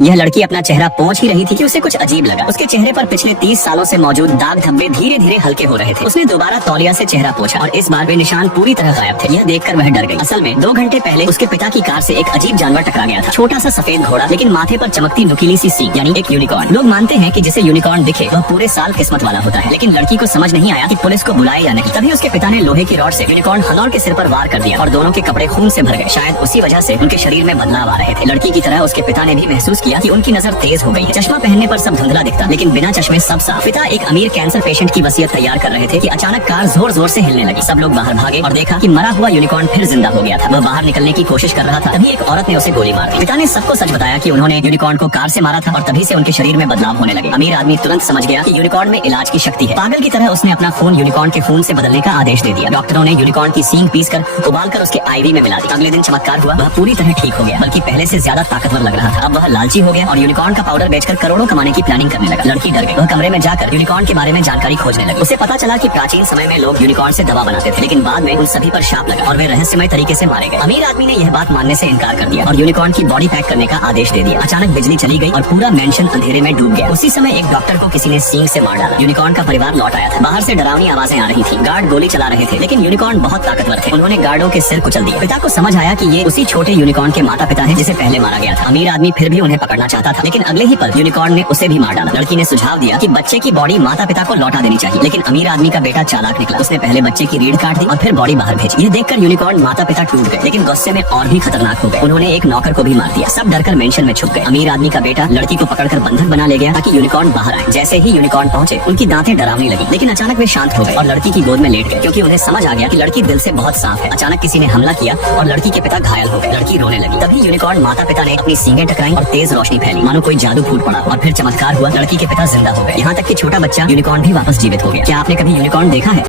यह लड़की अपना चेहरा पोंछ ही रही थी कि उसे कुछ अजीब लगा। उसके चेहरे पर पिछले 30 सालों से मौजूद दाग धब्बे धीरे धीरे हल्के हो रहे थे। उसने दोबारा तौलिया से चेहरा पोंछा और इस बार वे निशान पूरी तरह गायब थे। यह देखकर वह डर गई। असल में 2 घंटे पहले उसके पिता की कार से एक अजीब जानवर टकरा गया था। छोटा सा सफेद घोड़ा, लेकिन माथे पर चमकती नुकीली सी सींग, यानी एक यूनिकॉर्न। लोग मानते हैं कि जिसे यूनिकॉर्न दिखे वह पूरे साल किस्मत वाला होता है, लेकिन लड़की को समझ नहीं आया कि पुलिस को बुलाए या नहीं। तभी उसके पिता ने लोहे की रॉड से यूनिकॉर्न हनौर के सिर पर वार कर दिया और दोनों के कपड़े खून से भर गए। शायद उसी वजह से उनके शरीर में बदलाव आ रहे थे। लड़की की तरह उसके पिता ने भी महसूस किया कि उनकी नजर तेज हो गई है। चश्मा पहनने पर सब धुंधला दिखता, लेकिन बिना चश्मे सब साफ। पिता एक अमीर कैंसर पेशेंट की वसीयत तैयार कर रहे थे कि अचानक कार जोर जोर से हिलने लगी। सब लोग बाहर भागे और देखा कि मरा हुआ यूनिकॉर्न फिर जिंदा हो गया था। वह बाहर निकलने की कोशिश कर रहा था, तभी एक औरत ने उसे गोली मार दी। पिता ने सबको सच बताया कि उन्होंने यूनिकॉर्न को कार से मारा था और तभी से उनके शरीर में बदलाव होने लगे। अमीर आदमी तुरंत समझ गया कि यूनिकॉर्न में इलाज की शक्ति है। पागल की तरह उसने अपना खून यूनिकॉर्न के खून से बदलने का आदेश दे दिया। डॉक्टरों ने यूनिकॉर्न की सींग पीसकर उबालकर उसके आईवी में मिला दी। अगले दिन चमत्कार हुआ, वह पूरी तरह ठीक हो गया, बल्कि पहले से ज्यादा ताकतवर लग रहा था। अब वह लालची हो गया और यूनिकॉर्न का पाउडर बेचकर करोड़ों कमाने की प्लानिंग करने लगा। लड़की डर गई। वह कमरे में जाकर यूनिकॉर्न के बारे में जानकारी खोजने लगी। उसे पता चला कि प्राचीन समय में लोग यूनिकॉर्न से दवा बनाते थे, लेकिन बाद में उन सभी पर शाप लगा और वे रहस्यमय तरीके से मारे गए। अमीर आदमी ने यह बात मानने से इनकार कर दिया और यूनिकॉर्न की बॉडी पैक करने का आदेश दे दिया। अचानक बिजली चली गई और पूरा मेंशन अंधेरे में डूब गया। उसी समय एक डॉक्टर को किसी ने सींग से मार डाला। यूनिकॉर्न का परिवार लौट आया था। बाहर से डरावनी आवाजें आ रही थी। गार्ड गोली चला रहे थे, लेकिन यूनिकॉर्न बहुत ताकतवर थे। उन्होंने गार्डों के सिर कुचल दिए। पिता को समझ आया कि ये उसी छोटे यूनिकॉर्न के माता पिता है जिसे पहले मारा गया था। अमीर आदमी फिर भी उन्हें पकड़ना चाहता था, लेकिन अगले ही पल यूनिकॉर्न ने उसे भी मार डाला। लड़की ने सुझाव दिया कि बच्चे की बॉडी माता पिता को लौटा देनी चाहिए, लेकिन अमीर आदमी का बेटा चालाक निकला। उसने पहले बच्चे की रीढ़ काट दी और फिर बॉडी बाहर भेजी। यह देखकर यूनिकॉर्न माता पिता टूट गए, लेकिन गुस्से में और भी खतरनाक हो गए। उन्होंने एक नौकर को भी मार दिया। सब डरकर मेंशन में छुप गए। अमीर आदमी का बेटा लड़की को पकड़कर बंधक बना ले गया ताकि यूनिकॉर्न बाहर आए। जैसे ही यूनिकॉर्न पहुंचे, उनकी दांतें डरावनी लगी, लेकिन अचानक वे शांत हो गए और लड़की की गोद में लेट गए, क्योंकि उन्हें समझ आ गया कि लड़की दिल से बहुत साफ है। अचानक किसी ने हमला किया और लड़की के पिता घायल हो गए। लड़की रोने लगी। तभी यूनिकॉर्न माता पिता ने अपनी सींगें टकराई और तेज रोशनी फैली, मानो कोई जादू फूट पड़ा और फिर चमत्कार हुआ। लड़की के पिता जिंदा हो गए। यहाँ तक कि छोटा बच्चा यूनिकॉर्न भी वापस जीवित हो गया। क्या आपने कभी यूनिकॉर्न देखा है?